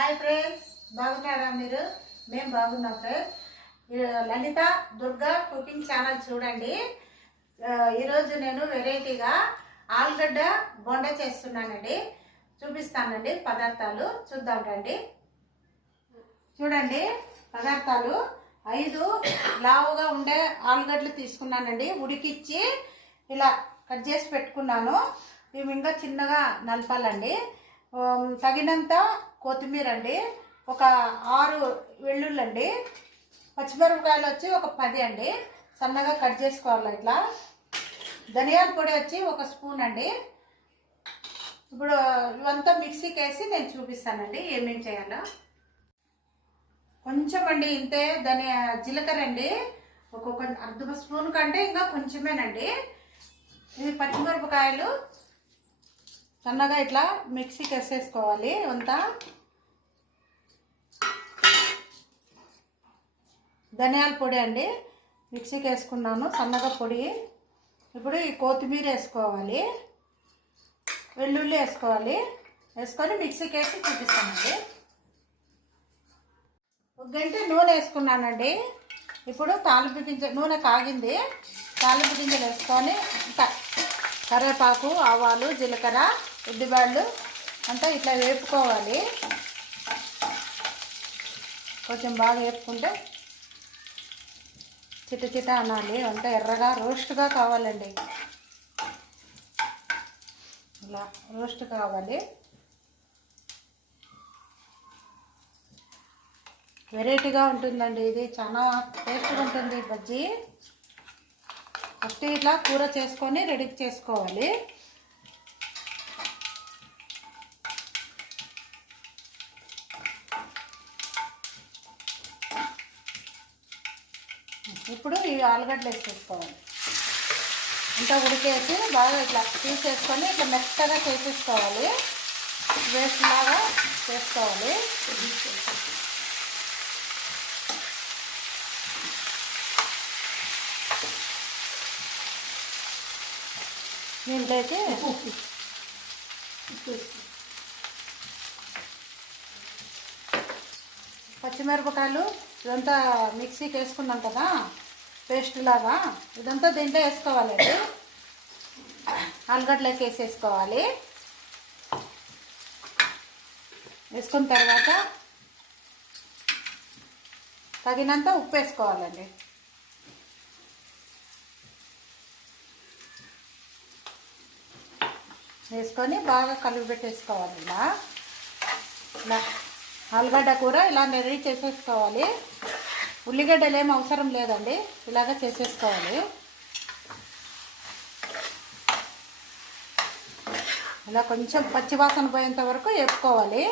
Hi friends, బాగున్నారా మీరు? మేము బాగున్నాం ఫ్రెండ్స్. లలిత దుర్గా కుకింగ్ ఛానల్ చూడండి. ఈరోజు నేను వెరైటీగా ఆలుగడ్డ బొండా చేస్తున్నానండి. చూపిస్తానండి పదార్థాలు. చూద్దాం రండి. చూడండి పదార్థాలు. 5 లావుగా ఉండే ఆలుగడ్డలు తీసుకున్నానండి. ఉడికిచ్చి ఇలా కట్ చేసి పెట్టుకున్నాను. ఇవి ఇంకా చిన్నగా నలపాలండి. తగినంత కొత్తిమీర అండి, ఒక 6 వెల్లుల్లి, పచ్చిమిరపకాయలు వచ్చి ఒక 10 అండి, సన్నగా కట్ చేసుకోవాలి ఇట్లా. ధనియాల పొడి వచ్చి 1 స్పూన్ అండి. ఇప్పుడు ఇవంతా మిక్సీకి వేసి నేను చూపిస్తానండి ఏమేమి చేయాలో. కొంచెం అండి ఇంతే జీలకర్ర అండి, ఒక్కొక్క అర్ధ స్పూన్ కంటే ఇంకా కొంచెమేనండి. ఇది పచ్చిమిరపకాయలు సన్నగా ఇట్లా మిక్సీకి వేసేసుకోవాలి అంతా. ధనియాల పొడి అండి మిక్సీకి వేసుకున్నాను సన్నగా పొడి. ఇప్పుడు ఈ కొత్తిమీర వేసుకోవాలి, వెల్లుల్లి వేసుకోవాలి. వేసుకొని మిక్సీకి వేసి చూపిస్తానండి. 1 గంట నూనె వేసుకున్నానండి. ఇప్పుడు తాలింపు గింజ నూనె కాగింది. తాలింపు గింజలు వేసుకొని కరివేపాకు, ఆవాలు, జీలకర్ర, ఉద్దిబాళ్ళు అంతా ఇట్లా వేపుకోవాలి. కొంచెం బాగా వేపుకుంటే చిట అనాలి. అంతా ఎర్రగా రోస్ట్గా కావాలండి. ఇలా రోస్ట్ కావాలి. వెరైటీగా ఉంటుందండి ఇది, చాలా టేస్ట్గా ఉంటుంది బజ్జీ. ఫస్ట్ ఇట్లా కూర చేసుకొని రెడీ చేసుకోవాలి. ఇప్పుడు ఈ ఆలుగడ్డలు వేసేసుకోవాలి. అంతా ఉడికేసి బాగా ఇట్లా తీసేసుకొని ఇట్లా మెత్తగా చేసేసుకోవాలి. వేస్ట్ లాగా చేసుకోవాలి. దీంట్లోకి పచ్చిమిరపకాయలు ఇదంతా మిక్సీకి వేసుకున్నాం కదా పేస్ట్ లాగా, ఇదంతా దీంట్లో వేసుకోవాలండి. ఆలుగడ్డలోకి వేసేసుకోవాలి. వేసుకున్న తర్వాత తగినంత ఉప్పు వేసుకోవాలండి. వేసుకొని బాగా కలిపి పెట్టేసుకోవాలి. ఇలా ఆలుగడ్డ కూర ఇలా రెడీ చేసేసుకోవాలి. ఉల్లిగడ్డలు ఏం అవసరం లేదండి, ఇలాగ చేసేసుకోవాలి. ఇలా కొంచెం పచ్చివాసన పోయేంత వరకు వేపుకోవాలి.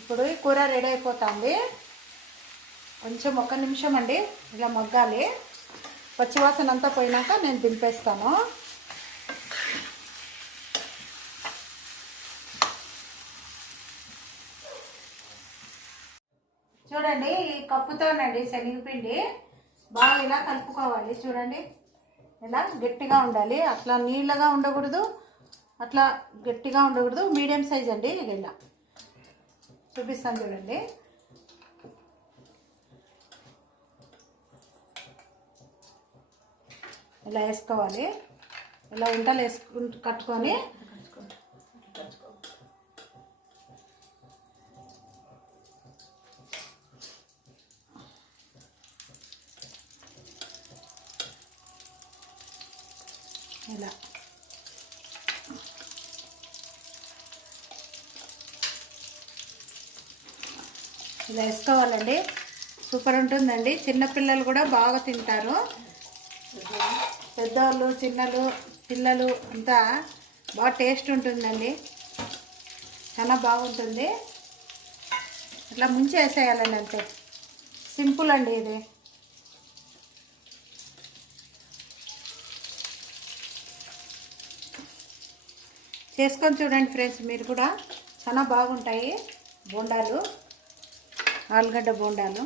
ఇప్పుడు ఈ కూర రెడీ అయిపోతుంది. కొంచెం 1 నిమిషం అండి ఇలా మగ్గాలి. పచ్చివాసన అంతా పోయినాక నేను దింపేస్తాను. చూడండి ఈ కప్పుతోనండి శనగపిండి బాగా ఇలా కలుపుకోవాలి. చూడండి ఇలా గట్టిగా ఉండాలి, అట్లా నీళ్ళగా ఉండకూడదు, అట్లా గట్టిగా ఉండకూడదు. మీడియం సైజ్ అండి. ఇలా చూపిస్తాను చూడండి. ఇలా వేసుకోవాలి. ఇలా ఉంటలు కట్టుకొని ఇలా ఇలా వేసుకోవాలండి. సూపర్ ఉంటుందండి. చిన్నపిల్లలు కూడా బాగా తింటారు. పెద్దవాళ్ళు, పిల్లలు అంతా బాగా టేస్ట్ ఉంటుందండి. చాలా బాగుంటుంది. ఇట్లా ముంచి వేసేయాలండి, అంతే. సింపుల్ అండి ఇది. చేసుకొని చూడండి ఫ్రెండ్స్, మీరు కూడా చాలా బాగుంటాయి బోండాలు, ఆలుగడ్డ బోండాలు.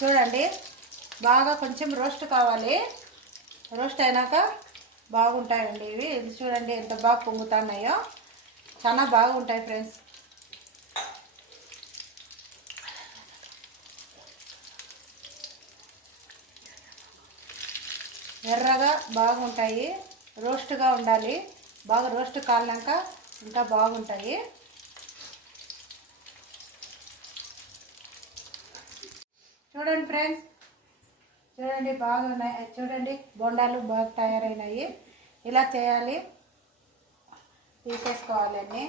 చూడండి బాగా కొంచెం రోస్ట్ కావాలి. రోస్ట్ అయినాక బాగుంటాయండి ఇవి. ఇది చూడండి ఎంత బాగా పొంగుతున్నాయో, చాలా బాగుంటాయి ఫ్రెండ్స్. ఎర్రగా బాగుంటాయి, రోస్ట్గా ఉండాలి. బాగా రోస్ట్ కాలినాక ఇంకా బాగుంటాయి. చూడండి ఫ్రెండ్స్, చూడండి బాగా ఉన్నాయి. చూడండి బొండాలు బాగా తయారైనాయి. ఇలా చేయాలి, తీసేసుకోవాలండి.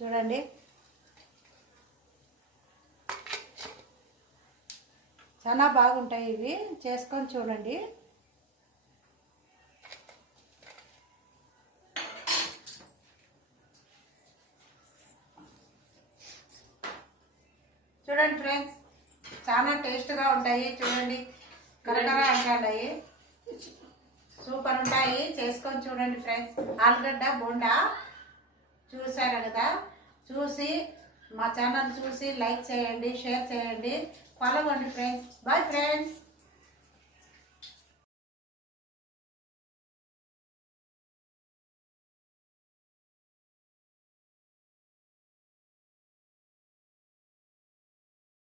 చూడండి చాలా బాగుంటాయి ఇవి, చేసుకొని చూడండి. చూడండి ఫ్రెండ్స్, చాలా టేస్ట్గా ఉంటాయి. చూడండి కరకర అంటాయి, సూపర్ ఉంటాయి. చేసుకొని చూడండి ఫ్రెండ్స్. ఆలుగడ్డ బోండా చూసారు కదా, చూసి మా ఛానల్ చూసి లైక్ చేయండి, షేర్ చేయండి, ఫాలో అవ్వండి ఫ్రెండ్స్. Bye friends.